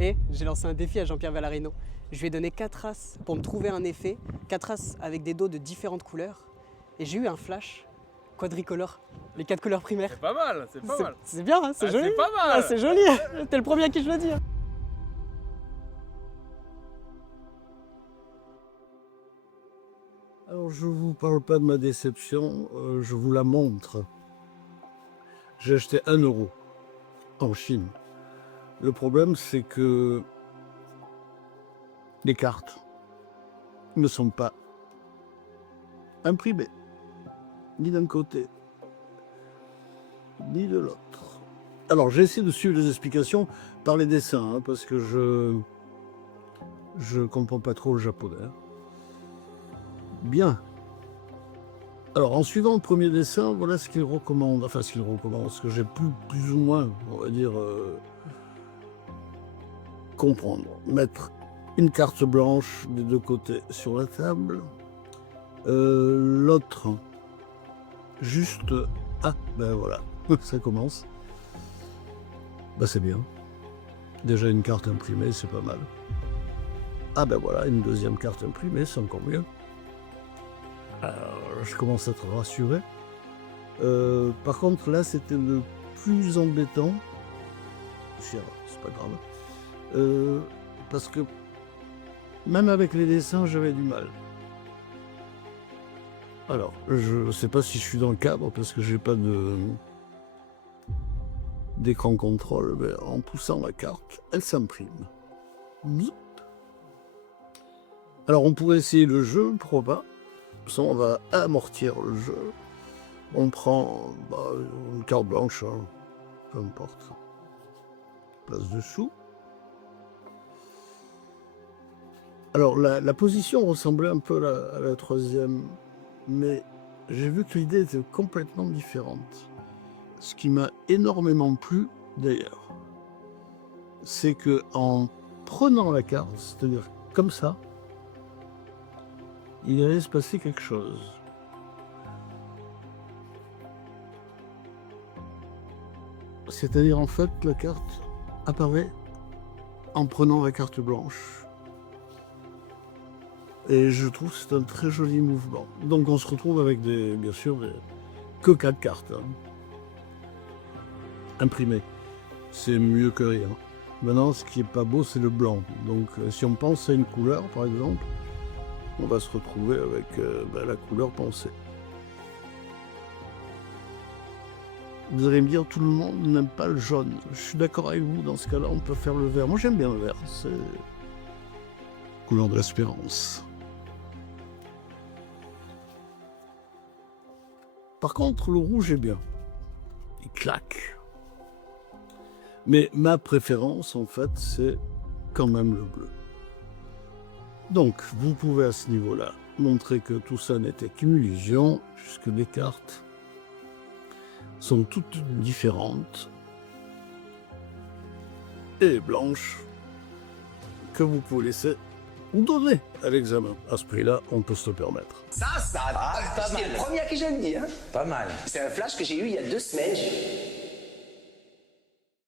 Et j'ai lancé un défi à Jean-Pierre Valarino. Je lui ai donné 4 as pour me trouver un effet, 4 as avec des dos de différentes couleurs. Et j'ai eu un flash quadricolore, les 4 couleurs primaires. C'est pas mal, c'est pas mal. C'est bien, hein, c'est Ah, joli. c'est pas mal. Ah, c'est joli. T'es le premier à qui je le dis. Hein. Alors, je vous parle pas de ma déception, je vous la montre. J'ai acheté 1 euro en Chine. Le problème, c'est que les cartes ne sont pas imprimées, ni d'un côté, ni de l'autre. Alors, j'ai essayé de suivre les explications par les dessins, hein, parce que je comprends pas trop le japonais. Bien. Alors, en suivant le premier dessin, voilà ce qu'il recommande. Enfin, ce qu'il recommande, ce que j'ai pu plus ou moins, on va dire, comprendre. Mettre une carte blanche des deux côtés sur la table. L'autre, juste... Ah, ben voilà, ça commence. Ben c'est bien. Déjà une carte imprimée, c'est pas mal. Ah ben voilà, une deuxième carte imprimée, c'est encore mieux. Alors, je commence à être rassuré. Par contre, là, c'était le plus embêtant. C'est pas grave. Parce que même avec les dessins, j'avais du mal. Alors, je sais pas si je suis dans le cadre parce que j'ai pas d'écran contrôle, mais en poussant la carte, elle s'imprime. Zoup. Alors, on pourrait essayer le jeu, pourquoi pas. Ça, on va amortir le jeu. On prend une carte blanche, hein, peu importe. Place dessous. Alors, la position ressemblait un peu à la troisième, mais j'ai vu que l'idée était complètement différente. Ce qui m'a énormément plu, d'ailleurs, c'est que en prenant la carte, c'est-à-dire comme ça, il allait se passer quelque chose. C'est-à-dire, en fait, la carte apparaît en prenant la carte blanche. Et je trouve que c'est un très joli mouvement. Donc on se retrouve avec bien sûr, que 4 cartes. Hein. Imprimées. C'est mieux que rien. Maintenant, ce qui est pas beau, c'est le blanc. Donc si on pense à une couleur, par exemple, on va se retrouver avec la couleur pensée. Vous allez me dire, tout le monde n'aime pas le jaune. Je suis d'accord avec vous, dans ce cas-là, on peut faire le vert. Moi, j'aime bien le vert. C'est couleur de l'espérance. Par contre, le rouge est bien. Il claque. Mais ma préférence, en fait, c'est quand même le bleu. Donc, vous pouvez à ce niveau-là montrer que tout ça n'était qu'une illusion, puisque les cartes sont toutes différentes et blanches que vous pouvez laisser ou donner à l'examen. À ce prix-là, on peut se le permettre. Ça, c'est le premier à qui je le dis. Hein. Pas mal. C'est un flash que j'ai eu il y a 2 semaines.